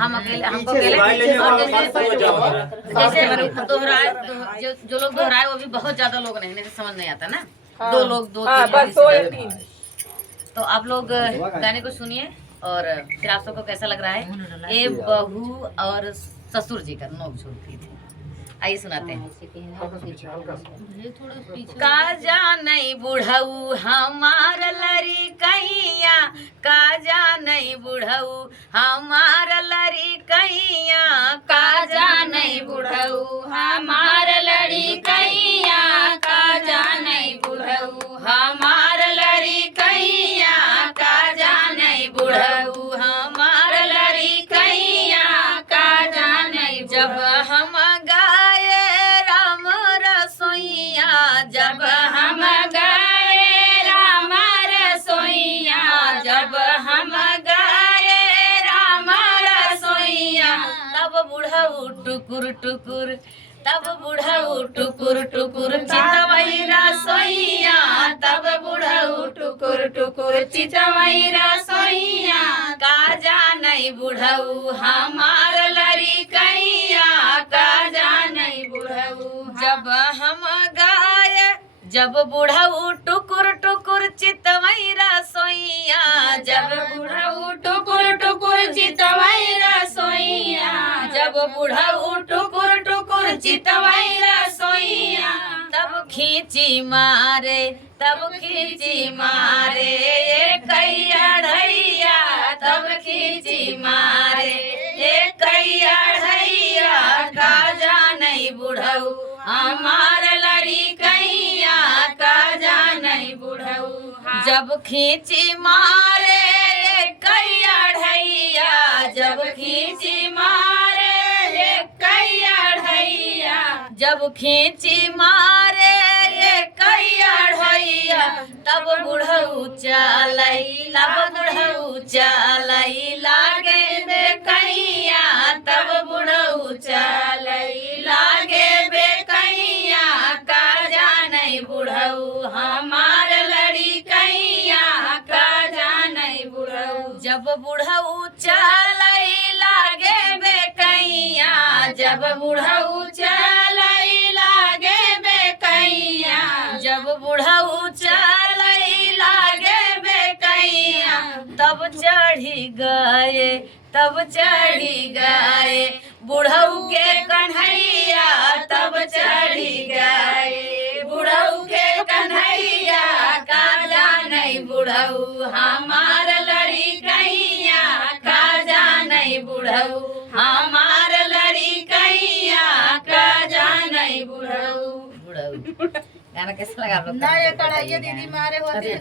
हम अकेले हमको अकेले जैसे दोहराए जो लोग दोहराए वो भी बहुत ज्यादा लोग नहीं समझ नहीं आता ना। दो लोग दो तीन। तो आप लोग गाने को सुनिए और फिर आप सबको कैसा लग रहा है। ये बहू और ससुर जी का नोक झोंक थी। आइए सुनाते हैं। का जाने बुढ़ऊ हमार लरी कैया, का जाने बुढ़ऊ हमार लरी कैया, का जाने बुढ़ऊ हमार लरी कैया, का जाने बुढ़ऊ हमार लरी कैया, का जाने बुढ़ऊ हमार लरी कैया, का जाने जब हम जब हम गाए राम रसोइया, जब हम गाए राम रसोइया, तब बुढ़ऊ टुकुर टुकुर, तब बुढ़ऊ टुकुर टुकुर चितवई रसोइया, तब बुढ़ऊ टुकुर टुकुर चितवई रसोइया, का जाने बुढ़ऊ हमार लरी कैया, का जाने बुढ़ऊ जब हम जब बुढ़ऊ टुकुर टुकुर चितवई रसोइया, जब बुढ़ऊ टुकुर टुकुर चितवई रसोइया, जब बुढ़ऊ टुकुर टुकुर चितवई रसोइया, तब खींची मारे, तब खींची मारे ये कैया ढैया, तब खींची मारे ये कैया ढैया, का जाने बुढ़ऊ हमार लड़ी कैया, का जाने बुढ़ऊ जब खींची मारे कैया ढैया, जब खींची मारे कैया ढैया, जब खींची मारे कैया ढैया, तब बुढ़ऊ चलई, तब बुढ़ऊ चलई लागे बे कैया, तब बुढ़ऊ चलई लागे बे कैया, का जाने बुढ़ऊ हमार लड़ी कैया, का जाने बुढ़ऊ जब बुढ़ऊ चलई लागे बे कैया, जब बुढ़ऊ चलई लागे बे कैया, जब बुढ़ऊ चलई लागे बे कैया, तब चढ़ी गए, तब चढ़ी गए बुढ़ऊ के कन्हैया, तब चढ़ी गए बुढ़ऊ के कन्हैया, का जाने बुढ़ऊ हमार लड़ी कैया, का जाने बुढ़ऊ हमार लड़ी कैया, का जाने बुढ़ऊ। बुढ़ऊ गाना कैसा लगा आप लोग? ना ये कढ़ाई दीदी मारे होती